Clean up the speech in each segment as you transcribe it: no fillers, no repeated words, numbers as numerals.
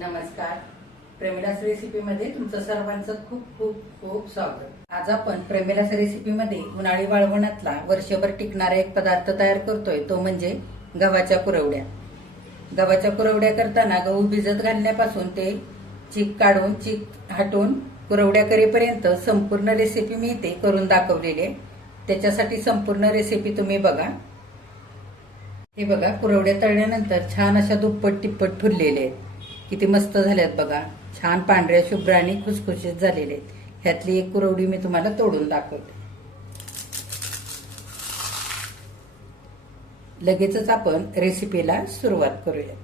नमस्कार. प्रेमिलास रेसिपीमध्ये तुमचं सर्वांचं खूप खूप खूप स्वागत. आज आपण प्रेमिलास रेसिपीमध्ये उन्हाळी वाळवणातला वर्षभर टिकणारा एक पदार्थ तयार करतोय, तो म्हणजे गव्हाच्या कुरवड्या. गव्हाच्या कुरवड्या करताना गहू भिजत घालण्यापासून ते चीक काढून चीक हटवून कुरवड्या करेपर्यंत संपूर्ण रेसिपी मी इथे करून दाखवलेली आहे. त्याच्यासाठी संपूर्ण रेसिपी तुम्ही बघा. हे बघा, कुरवड्या तळल्यानंतर छान अशा दुप्पट टिप्पट फुललेले आहेत. किती मस्त झाल्यात बघा. छान पांढऱ्या शुभ्र आणि खुसखुशीत झालेले आहेत. ह्यातली एक कुरवडी मी तुम्हाला तोडून दाखवते. लगेचच आपण रेसिपीला सुरुवात करूया.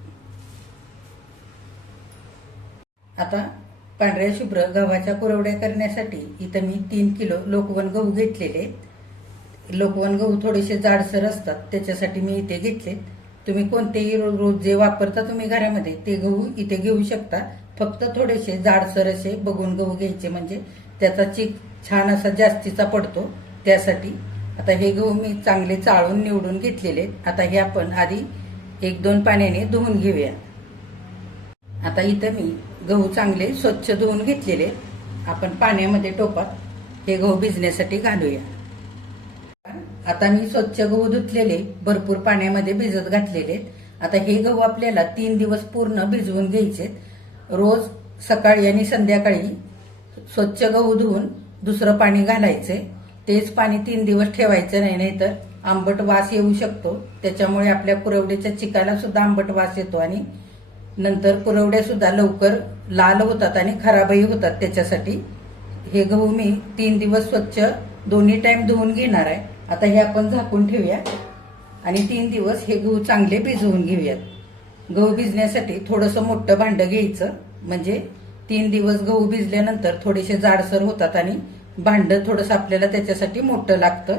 आता पांढऱ्या शुभ्र गव्हाच्या कुरवड्या करण्यासाठी इथं मी 3 किलो लोकवन गहू घेतलेले. लोकवन गहू थोडेसे जाडसर असतात, त्याच्यासाठी मी इथे घेतले. तुम्ही कोणतेही रोज जे वापरता तुम्ही घरामध्ये ते गहू इथे घेऊ शकता. फक्त थोडेसे जाडसर असे बघून गहू घ्यायचे, म्हणजे त्याचा चीक छान असा जास्तीचा पडतो. त्यासाठी आता हे गहू मी चांगले चाळून निवडून घेतलेले. आता हे आपण आधी 1-2 पाण्याने धुवून घेऊया. आता इथं मी गहू चांगले स्वच्छ धुवून घेतलेले. आपण पाण्यामध्ये टोपात हे गहू भिजण्यासाठी घालूया. आता मी स्वच्छ गहू धुतलेले भरपूर पाण्यामध्ये भिजत घातलेले. आता हे गहू आपल्याला 3 दिवस पूर्ण भिजवून घ्यायचे. रोज सकाळी आणि संध्याकाळी स्वच्छ गहू धुवून दुसरं पाणी घालायचे. तेच पाणी 3 दिवस ठेवायचं नाही, नाहीतर आंबट वास येऊ शकतो. त्याच्यामुळे आपल्या कुरवड्याच्या चिकाला सुद्धा आंबट वास येतो आणि नंतर कुरवड्या सुद्धा लवकर लाल होतात आणि खराबही होतात. त्याच्यासाठी हे गहू मी 3 दिवस स्वच्छ दोन्ही टाइम धुवून घेणार आहे. आता हे आपण झाकून ठेवूया आणि 3 दिवस हे गहू चांगले भिजवून घेऊयात. गहू भिजण्यासाठी थोडंसं मोठं भांडं घ्यायचं, म्हणजे 3 दिवस गहू भिजल्यानंतर थोडेसे जाडसर होतात आणि भांडं थोडंसं आपल्याला त्याच्यासाठी मोठं लागतं.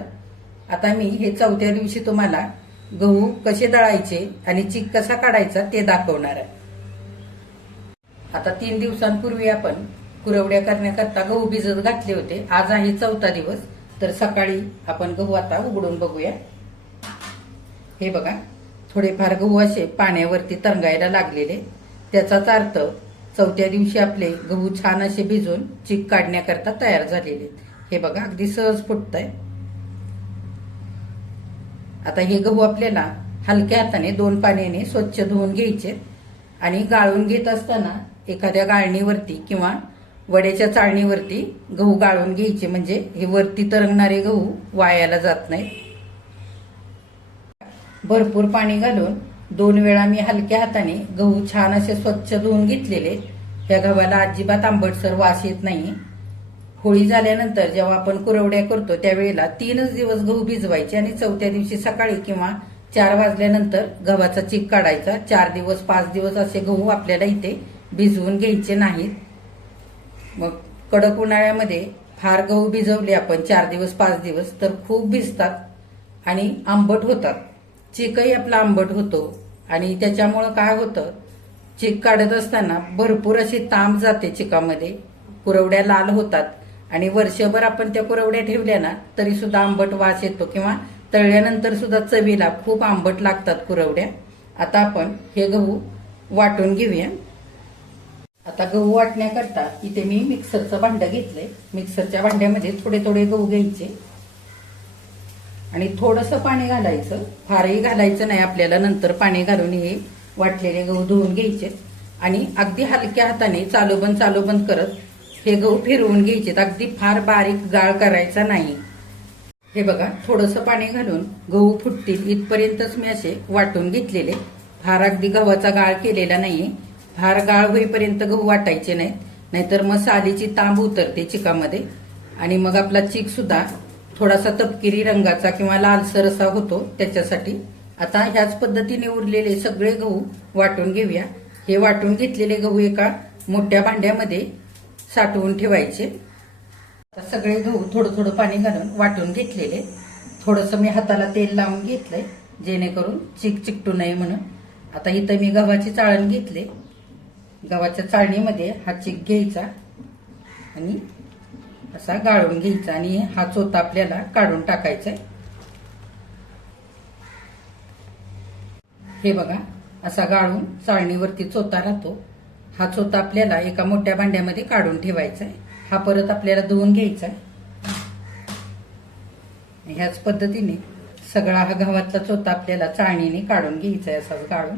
आता मी हे 4थ्या दिवशी तुम्हाला गहू कसे दळायचे आणि चीक कसा काढायचा ते दाखवणार आहे. आता 3 दिवसांपूर्वी आपण कुरवड्या करण्याकरता गहू भिजत घातले होते. आज आहे 4था दिवस, तर सकाळी आपण गहू आता उघडून बघूया. हे बघा, थोडेफार गहू असे पाण्यावरती तरंगायला लागलेले. त्याचाच अर्थ 4थ्या दिवशी आपले गहू छान असे भिजून चीक काढण्याकरता तयार झालेले. हे बघा, अगदी सहज फुटतंय. आता हे गहू आपल्याला हलक्या हाताने 2 पाण्याने स्वच्छ धुवून घ्यायचे आणि गाळून घेत असताना एखाद्या गाळणीवरती किंवा वड्याच्या चाळणीवरती गहू गाळून घ्यायचे, म्हणजे हे वरती तरंगणारे गहू वायाला जात नाहीत. भरपूर पाणी घालून 2 वेळा मी हलक्या हाताने गहू छान असे स्वच्छ धुवून घेतलेले. ह्या गव्हाला अजिबात आंबटसर वास येत नाही. होळी झाल्यानंतर जेव्हा आपण कुरवड्या करतो त्यावेळेला 3च दिवस गहू भिजवायचे आणि 4थ्या दिवशी सकाळी किंवा 4 वाजल्यानंतर गव्हाचा चीक काढायचा. 4 दिवस 5 दिवस असे गहू आपल्याला इथे भिजवून घ्यायचे नाहीत. मग कडक उन्हाळ्यामध्ये फार गहू भिजवले आपण 4 दिवस 5 दिवस तर खूप भिजतात आणि आंबट होतात. चीकही आपला आंबट होतो आणि त्याच्यामुळं काय होतं, चीक काढत असताना भरपूर अशी तांब जाते चिकामध्ये. कुरवड्या लाल होतात आणि वर्षभर आपण त्या कुरवड्या ठेवल्या ना तरी सुद्धा आंबट वास येतो किंवा तळल्यानंतर सुद्धा चवीला खूप आंबट लागतात कुरवड्या. आता आपण हे गहू वाटून घेऊया. आता गहू वाटण्याकरता इथे मी मिक्सरचं भांडं घेतलंय. मिक्सरच्या भांड्यामध्ये थोडे थोडे गहू घ्यायचे आणि थोडंसं पाणी घालायचं. फारही घालायचं नाही आपल्याला. नंतर पाणी घालून हे वाटलेले गहू धुवून घ्यायचे आणि अगदी हलक्या हाताने चालूबंद करत हे गहू फिरवून घ्यायचे. अगदी फार बारीक गाळ करायचा नाही. हे बघा, थोडंसं पाणी घालून गहू फुटतील इथपर्यंतच मी असे वाटून घेतलेले. फार अगदी गव्हाचा गाळ केलेला नाहीये. फार गाळ होईपर्यंत गहू वाटायचे नाहीत, नाहीतर मग सालीची तांब उतरते चिकामध्ये आणि मग आपला चीक सुद्धा थोडासा तपकिरी रंगाचा किंवा लालसर असा होतो. त्याच्यासाठी आता ह्याच पद्धतीने उरलेले सगळे गहू वाटून घेऊया. हे वाटून घेतलेले गहू एका मोठ्या भांड्यामध्ये साठवून ठेवायचे. आता सगळे गहू थोडं थोडं पाणी घालून वाटून घेतलेले. थोडंसं मी हाताला तेल लावून घेतलंय जेणेकरून चीक चिकटू नये म्हणून. आता इथं मी गव्हाची चाळण घेतले. गव्हाच्या चाळणीमध्ये हा चीक घ्यायचा आणि असा गाळून घ्यायचा आणि हा चोथा आपल्याला काढून टाकायचा. हे बघा, असा गाळून चाळणीवरती चोथा राहतो हा चोथा आपल्याला एका मोठ्या भांड्यामध्ये काढून ठेवायचा आहे. हा परत आपल्याला धुवून घ्यायचा आहे. ह्याच पद्धतीने सगळा हा गव्हाचा चोथा आपल्याला चाळणीने काढून घ्यायचा आहे. असाच काढून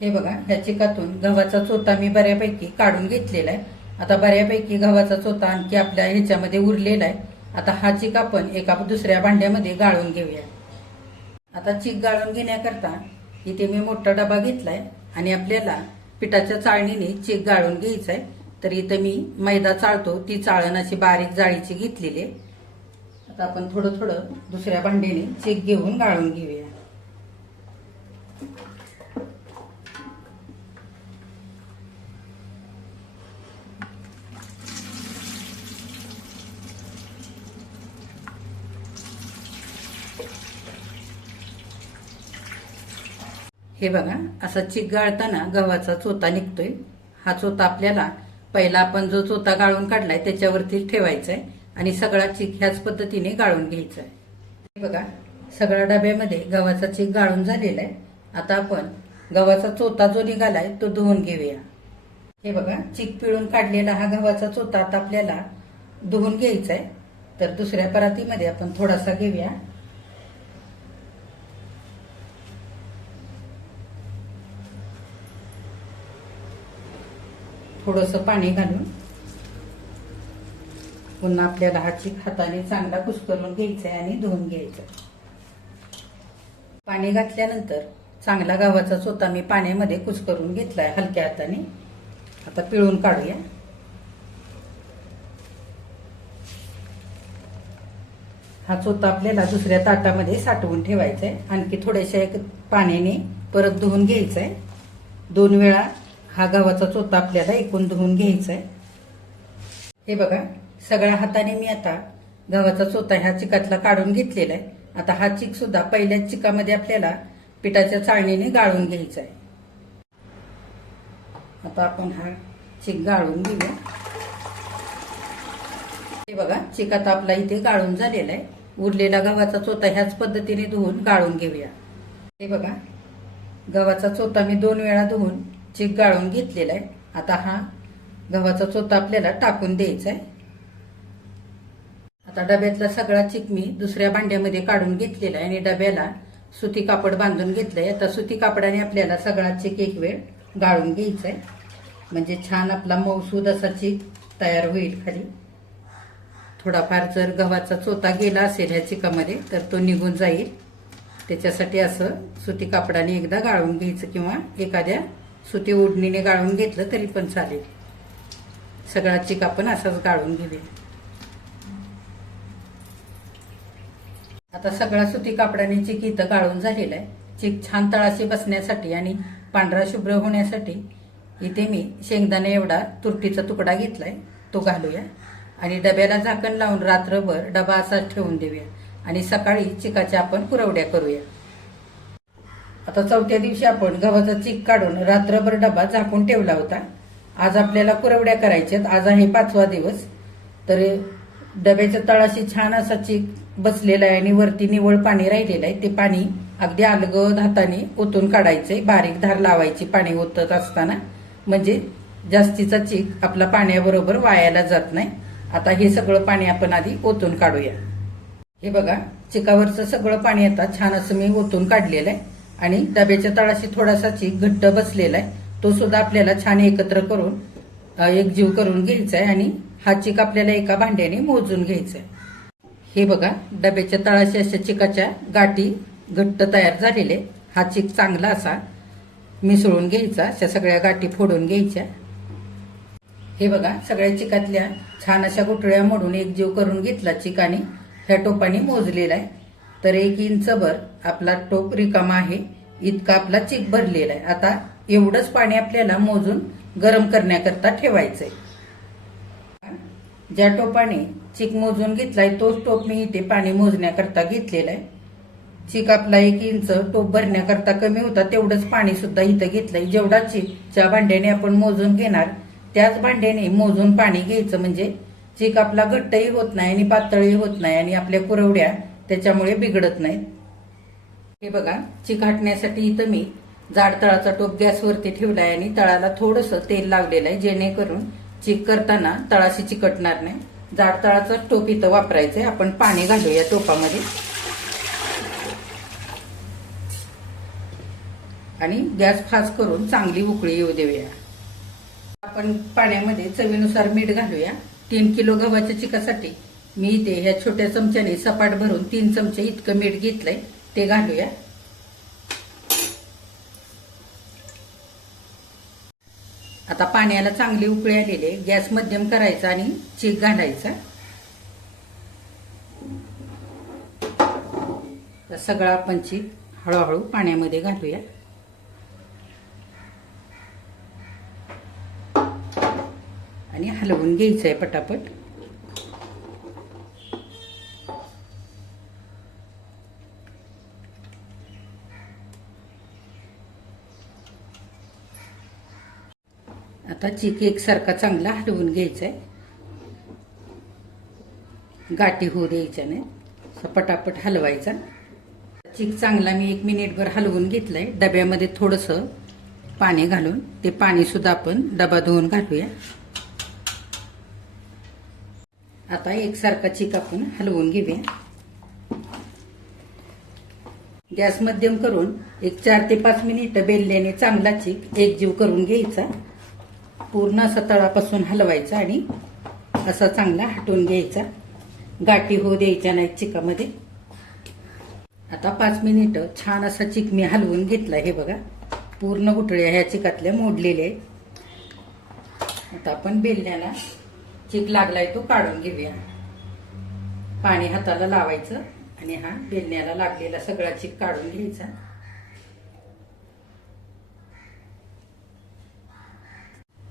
हे बघा, ह्या चिकातून गव्हाचा चोथा मी बऱ्यापैकी काढून घेतलेला आहे. आता बऱ्यापैकी गव्हाचा चोथा आणखी आपल्या ह्याच्यामध्ये उरलेला आहे. आता हा चिक आपण एका दुसऱ्या भांड्यामध्ये गाळून घेऊया. आता चिक गाळून घेण्याकरता इथे मी मोठा डबा घेतलाय आणि आपल्याला पिठाच्या चाळणीने चिक गाळून घ्यायचा आहे. तर इथं मी मैदा चाळतो ती चाळण अशी बारीक जाळीची घेतलेली आहे. आता आपण थोडं थोडं दुसऱ्या भांड्याने चिक घेऊन गाळून घेऊया. हे बघा, असा चिक गाळताना गव्हाचा चोथा निघतोय. हा चोथा आपल्याला पहिला आपण जो चोथा गाळून काढलाय त्याच्यावरती ठेवायचा आहे आणि सगळा चिक ह्याच पद्धतीने गाळून घ्यायचा आहे. हे बघा, सगळ्या डब्यामध्ये गव्हाचा चिक गाळून झालेला आहे. आता आपण गव्हाचा चोथा जो निघालाय तो धुवून घेऊया. हे बघा, चिक पिळून काढलेला हा गव्हाचा चोथा आता आपल्याला धुवून घ्यायचा आहे. तर दुसऱ्या परातीमध्ये आपण थोडासा घेऊया. थोडंसं पाणी घालून पुन्हा आपल्याला हा चिक हाताने चांगला कुस्करून घ्यायचा आहे आणि धुवून घ्यायचा. पाणी घातल्यानंतर चांगला गव्हाचा चोथा मी पाण्यामध्ये कुस्करून घेतलाय हलक्या हाताने. आता पिळून काढूया. हा चोथा आपल्याला दुसऱ्या ताटामध्ये साठवून ठेवायचा आहे. आणखी थोड्याशा पाण्याने परत धुवून घ्यायचा आहे. 2 वेळा हा गव्हाचा चोथा आपल्याला एकूण धुवून घ्यायचा आहे. हे बघा, सगळ्या हाताने मी आता गव्हाचा चोथा ह्या चिकातला काढून घेतलेला आहे. आता हा चिक सुद्धा पहिल्याच चिकामध्ये आपल्याला पिठाच्या चाळणीने गाळून घ्यायचा आहे. आता आपण हा चिक गाळून घेऊया. हे बघा, चिक आता आपला इथे गाळून झालेला आहे. उरलेला गव्हाचा चोथा ह्याच पद्धतीने धुवून गाळून घेऊया. हे बघा, गव्हाचा चोथा मी 2 वेळा धुवून चिक गाळून घेतलेला आहे. आता हा गव्हाचा चोथा आपल्याला टाकून द्यायचा आहे. आता डब्यातला सगळा चिक मी दुसऱ्या भांड्यामध्ये काढून घेतलेला आहे आणि डब्याला सुती कापड बांधून घेतलंय. आता सुती कापडाने आपल्याला सगळा चिक एक वेळ गाळून घ्यायचा आहे. म्हणजे छान आपला मऊसूद असा चिक तयार होईल. खाली थोडाफार जर गव्हाचा चोथा गेला असेल ह्या चिकामध्ये तर तो निघून जाईल. त्याच्यासाठी असं सुती कापडाने एकदा गाळून घ्यायचं किंवा एखाद्या सुती ओढणीने गाळून घेतलं तरी पण चालेल. सगळा चिक आपण असाच गाळून घेऊया. आता सगळा सुती कापडाने चिक इथं गाळून झालेला आहे. चिक छान तळाशी बसण्यासाठी आणि पांढरा शुभ्र होण्यासाठी इथे मी शेंगदाणे एवढा तुरटीचा तुकडा घेतलाय, तो घालूया आणि डब्याला झाकण लावून रात्रभर डबा असाच ठेवून देऊया आणि सकाळी चिकाच्या आपण कुरवड्या करूया. आता 4थ्या दिवशी आपण गव्हाचा चिक काढून रात्रभर डबा झाकून ठेवला होता. आज आपल्याला कुरवड्या करायच्यात. आज आहे 5वा दिवस. तर डब्याच्या तळाशी छान असा चिक बसलेला आहे आणि वरती निवळ पाणी राहिलेलं आहे. ते पाणी अगदी अलगद हाताने ओतून काढायचंय. बारीक धार लावायची पाणी ओतत असताना, म्हणजे जास्तीचा चिक आपला पाण्याबरोबर वायाला जात नाही. आता हे सगळं पाणी आपण आधी ओतून काढूया. हे बघा, चिकावरचं सगळं पाणी आता छान असं मी ओतून काढलेलं आहे आणि डब्याच्या तळाशी थोडासा चिक घट्ट बसलेला आहे. तो सुद्धा आपल्याला छान एकत्र करून एकजीव करून घ्यायचा आहे आणि हा चिक आपल्याला एका भांड्याने मोजून घ्यायचा आहे. हे बघा, डब्याच्या तळाशी अशा चिकाच्या गाठी घट्ट तयार झालेले. हा चिक चांगला असा मिसळून घ्यायचा. अशा सगळ्या गाठी फोडून घ्यायच्या. हे बघा, सगळ्या चिकातल्या छान अशा गुठळ्या मोडून एकजीव करून घेतला चिक आणि ह्या टोपाने मोजलेला आहे. तर 1 इंचभर आपला टोप रिकामा आहे इतका आपला चिक भरलेला आहे. आता एवढंच पाणी आपल्याला मोजून गरम करण्याकरता ठेवायचंय. ज्या टोपाने चिक मोजून घेतलाय तोच टोप मी इथे पाणी मोजण्याकरता घेतलेला आहे. चिक आपला 1 इंच टोप भरण्याकरता कमी होता तेवढंच पाणी सुद्धा इथं घेतलंय. जेवढा चिक ज्या भांड्याने आपण मोजून घेणार त्याच भांड्याने मोजून पाणी घ्यायचं. म्हणजे चिक आपला घट्टही होत नाही आणि पातळही होत नाही आणि आपल्या कुरवड्या त्याच्यामुळे बिघडत नाहीत. हे बघा, चिक हाटण्यासाठी इथं मी जाड तळाचा टोप गॅसवरती ठेवलाय आणि तळाला थोडंसं तेल लावलेलं आहे, जेणेकरून चीक करताना तळाशी चिकटणार नाही. जाड तळाचा टोप इथं वापरायचंय. आपण पाणी घालूया टोपामध्ये आणि गॅस फास्ट करून चांगली उकळी येऊ देऊया. आपण पाण्यामध्ये चवीनुसार मीठ घालूया. 3 किलो गव्हाच्या चिकासाठी मी इथे ह्या छोट्या चमच्याने सपाट भरून 3 चमचे इतकं मीठ घेतलंय, ते घालूया. आता पाण्याला चांगली उकळी आलेली, गॅस मध्यम करायचा आणि चीक घालायचा. सगळा आपण चीक हळूहळू पाण्यामध्ये घालूया आणि हलवून घ्यायचंय पटापट. आता चीक एकसारखा चांगला हलवून घ्यायचा आहे. गाठी होऊ द्यायच्या नाही, पटापट हलवायचा. चीक चांगला मी 1 मिनिटभर हलवून घेतलाय. डब्यामध्ये थोडंसं पाणी घालून ते पाणी सुद्धा आपण डबा धुवून घालूया. आता एकसारखा चीक आपण हलवून घेऊया. गॅस मध्यम करून एक 4 ते 5 मिनिटं बेलल्याने चांगला चीक एकजीव करून घ्यायचा. पूर्ण असा तळापासून हलवायचा आणि असा चांगला हटवून घ्यायचा. गाठी होऊ द्यायच्या नाहीत चिकामध्ये. आता 5 मिनिटं छान असा चीक मी हलवून घेतला. हे बघा, पूर्ण गुठळ्या ह्या चिकातल्या मोडलेल्या आहेत. आता आपण बेलण्याला चीक लागलाय तो काढून घेऊया. पाणी हाताला लावायचं आणि हा बेलण्याला लागलेला सगळा चीक काढून घ्यायचा.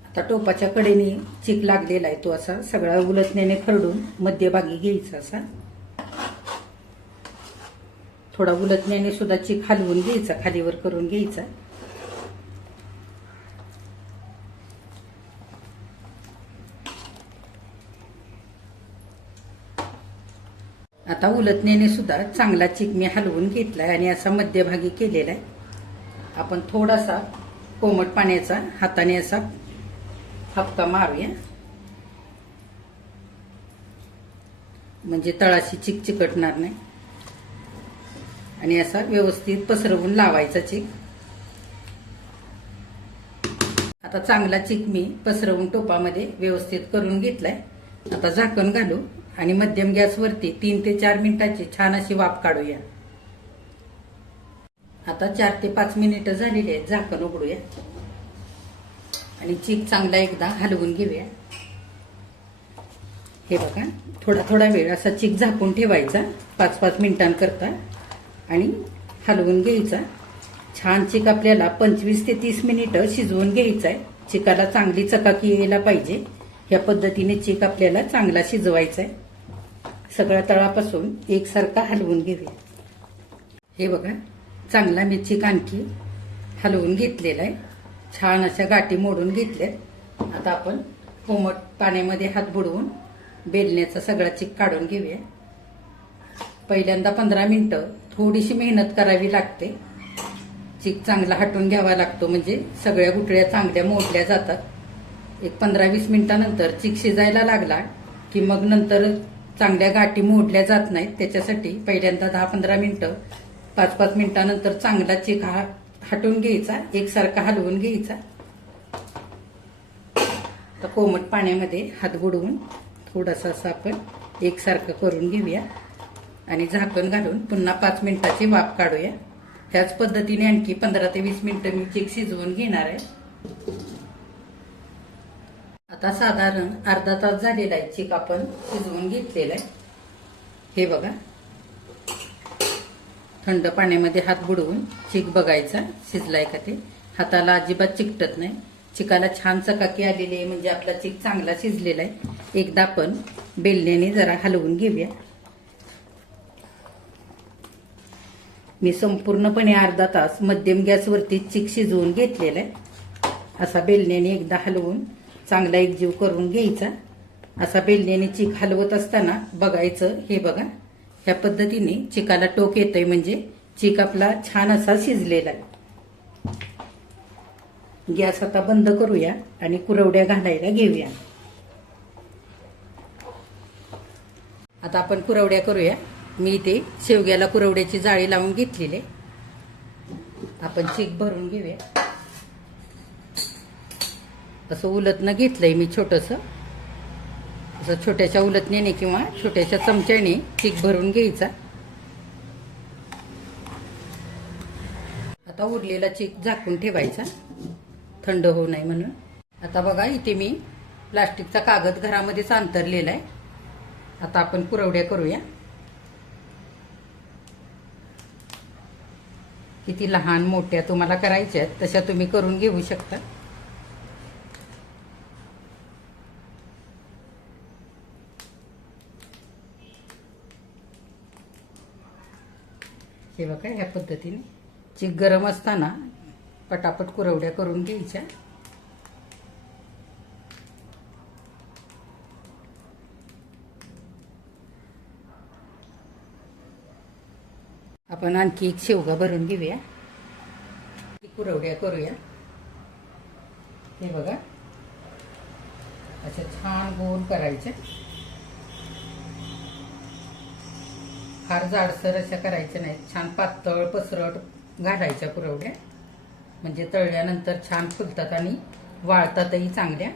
आता टोपाच्या कडेने चीक लागलेला आहे तो असा सगळा उलटण्याने खरडून मध्यभागी घ्यायचा. असा थोडा उलटण्याने सुद्धा चीक हलवून घ्यायचा, खालीवर करून घ्यायचा. आता उलटण्याने सुद्धा चांगला चीक मी हलवून घेतलाय आणि असा मध्यभागी केलेला आहे. आपण थोडासा कोमट पाण्याचा हाताने असा हपका मारूया, म्हणजे तळाशी चीक चिकटणार नाही. आणि असा व्यवस्थित पसरवून लावायचा चीक. आता चांगला चीक मी पसरवून टोपामध्ये व्यवस्थित करून घेतलाय. आता झाकण घालू आणि मध्यम गॅसवरती 3 ते 4 मिनिटाची छान अशी वाफ काढूया. आता 4 ते 5 मिनिटं झालेली आहेत. झाकण उघडूया आणि चीक चांगला एकदा हलवून घेऊया. हे बघा, थोडा थोडा वेळ असा चीक झाकून ठेवायचा 5-5 मिनिटांकरता आणि हलवून घ्यायचा. छान चीक आपल्याला 25 ते 30 मिनिटं शिजवून घ्यायचा आहे. चिकाला चांगली चकाकी यायला पाहिजे. या पद्धतीने चीक आपल्याला चांगला शिजवायचा आहे. सगळ्या तळापासून एकसारखा हलवून घेऊया. हे बघा, चांगला मी चीक आणखी हलवून घेतलेला आहे. छान अशा गाठी मोडून घेतल्यात. आता आपण कोमट पाण्यामध्ये हात बुडवून बेलण्याचा सगळा चीक काढून घेऊया. पहिल्यांदा 15 मिनिटं थोडीशी मेहनत करावी लागते. चीक चांगला हटवून घ्यावा लागतो, म्हणजे सगळ्या गुठळ्या चांगल्या मोडल्या जातात. एक 15-20 मिनिटानंतर चीक शिजायला लागला की मग नंतर चांगल्या गाठी मोडल्या जात नाहीत. त्याच्यासाठी पहिल्यांदा 10-15 मिनिटं 5-5 मिनिटानंतर चांगला चीक हटवून घ्यायचा, एकसारखा हलवून घ्यायचा. तर कोमट पाण्यामध्ये हात बुडवून थोडासा असं आपण एकसारखं करून घेऊया आणि झाकण घालून पुन्हा 5 मिनिटाची वाफ काढूया. त्याच पद्धतीने आणखी 15 ते 20 मिनिटं मी चीक शिजवून घेणार आहे. आता साधारण अर्धा तास झालेला आहे. चीक आपण शिजवून घेतलेला आहे. हे बघा, थंड पाण्यामध्ये हात बुडवून चीक बघायचा शिजलाय का ते. हाताला अजिबात चिकटत नाही. चिकाला छान चकाकी आलेली आहे, म्हणजे आपला चीक चांगला शिजलेला आहे. एकदा आपण बेलण्याने जरा हलवून घेऊया. मी संपूर्णपणे अर्धा तास मध्यम गॅसवरती चीक शिजवून घेतलेला आहे. असा बेलण्याने एकदा हलवून चांगला एकजीव करून घ्यायचा. असा बेलण्याने चीक हलवत असताना बघायचं. हे बघा, ह्या पद्धतीने चिकाला टोक येतंय, म्हणजे चीक आपला छान असा शिजलेला आहे. गॅस आता बंद करूया आणि कुरवड्या घालायला घेऊया. आता आपण कुरवड्या करूया. मी इथे शेवग्याला कुरवड्याची जाळी लावून घेतलेली. आपण चीक भरून घेऊया. असं उलटणं घेतलंय मी छोटंसं. असं छोट्याशा उलटणीने किंवा छोट्याशा चमच्याने चीक भरून घ्यायचा. आता उरलेला चीक झाकून ठेवायचा थंड होऊ नये म्हणून. आता बघा इथे मी प्लास्टिकचा कागद घरामध्येच अंतरलेला आहे. आता आपण कुरवड्या करूया. किती लहान मोठ्या तुम्हाला करायच्या आहेत तशा तुम्ही करून घेऊ शकता. हे बघा ह्या पद्धतीने चीक गरम असताना पटापट कुरवड्या करून घ्यायच्या. आपण आणखी एक शेवगा भरून घेऊया. कुरवड्या करूया. हे बघा अशा छान गोल करायच्या. फार जाडसर अशा करायच्या नाहीत. छान पातळ पसरट घालायच्या कुरवड्या. म्हणजे तळल्यानंतर छान फुलतात आणि वाळतातही चांगल्या.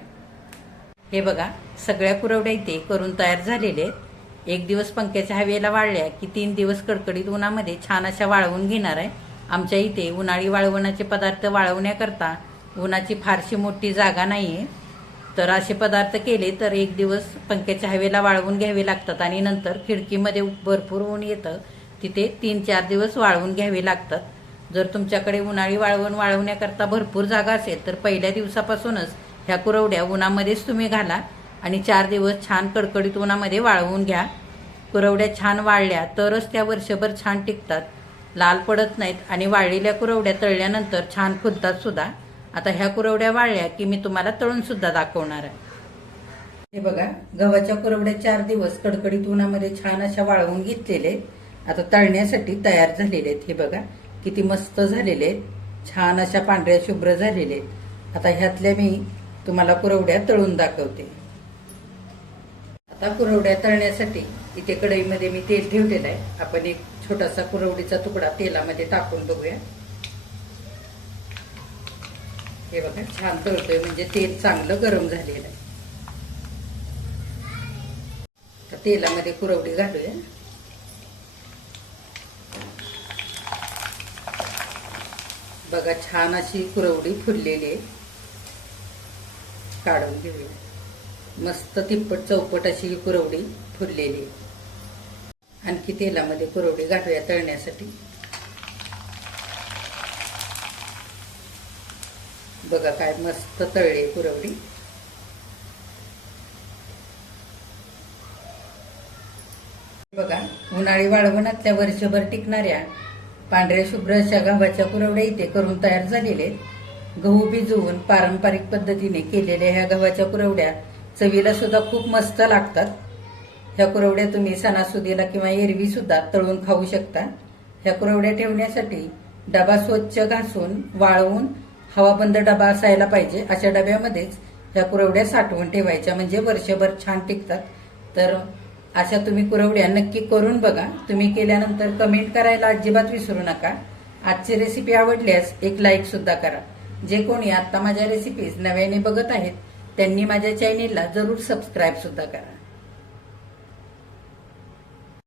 हे बघा सगळ्या कुरवड्या इथे करून तयार झालेले आहेत. एक दिवस पंख्याच्या हवेला वाळल्या की 3 दिवस कडकडीत उन्हामध्ये छान अशा वाळवून घेणार आहे. आमच्या इथे उन्हाळी वाळवणाचे पदार्थ वाळवण्याकरता उन्हाची फारशी मोठी जागा नाहीये. तर असे पदार्थ केले तर एक दिवस पंख्याच्या हवेला वाळवून घ्यावे लागतात आणि नंतर खिडकीमध्ये भरपूर ऊन येतं तिथे 3-4 दिवस वाळवून घ्यावे लागतात. जर तुमच्याकडे उन्हाळी वाळवण वाळवण्याकरता भरपूर जागा असेल तर पहिल्या दिवसापासूनच ह्या कुरवड्या उन्हामध्येच तुम्ही घाला आणि 4 दिवस छान कडकडीत उन्हामध्ये वाळवून घ्या. कुरवड्या छान वाळल्या तरच त्या वर्षभर छान टिकतात, लाल पडत नाहीत आणि वाळलेल्या कुरवड्या तळल्यानंतर छान फुलतात सुद्धा. आता ह्या कुरवड्या वाळल्या की मी तुम्हाला तळून सुद्धा दाखवणार आहे. हे बघा गव्हाच्या कुरवड्या 4 दिवस कडकडीत उन्हामध्ये छान अशा वाळवून घेतलेले आता तळण्यासाठी तयार झालेले आहेत. हे बघा किती मस्त झालेले आहेत. छान अशा पांढऱ्या शुभ्र झालेले आहेत. आता ह्यातल्या मी तुम्हाला कुरवड्या तळून दाखवते. आता कुरवड्या तळण्यासाठी इथे कढईमध्ये मी तेल ठेवलेलं आहे. आपण एक छोटासा कुरवडीचा तुकडा तेलामध्ये टाकून बघूया. हे बघा छान तळतोय म्हणजे तेल चांगलं गरम झालेलं आहे. तेलामध्ये कुरवडी घालूया. बघा छान अशी कुरवडी फुललेली आहे. काढून घेऊया. मस्त तिप्पट चौपट अशी ही कुरवडी फुललेली. आणखी तेलामध्ये कुरवडी घालूया तळण्यासाठी. बघा काय मस्त तळली कुरवडी. बघा उन्हाळी वाळवणातल्या वर्षभर टिकणाऱ्या पांढऱ्या शुभ्र अशा गव्हाच्या कुरवड्या इथे करून तयार झालेले. गहू भिजवून पारंपरिक पद्धतीने केलेल्या ह्या गव्हाच्या कुरवड्या चवीला सुद्धा खूप मस्त लागतात. ह्या कुरवड्या तुम्ही सणासुदीला किंवा एरवी सुद्धा तळून खाऊ शकता. ह्या कुरवड्या ठेवण्यासाठी डबा स्वच्छ घासून वाळवून हवाबंद डबा असायला पाहिजे. अशा डब्यामध्येच ह्या कुरवड्या साठवून ठेवायच्या म्हणजे वर्षभर छान टिकतात. तर अशा तुम्ही कुरवड्या नक्की करून बघा. तुम्ही केल्यानंतर कमेंट करायला अजिबात विसरू नका. आजची रेसिपी आवडल्यास एक लाईक सुद्धा करा. जे कोणी आता माझ्या रेसिपीज नव्याने बघत आहेत त्यांनी माझ्या चॅनेलला जरूर सबस्क्राईब सुद्धा करा.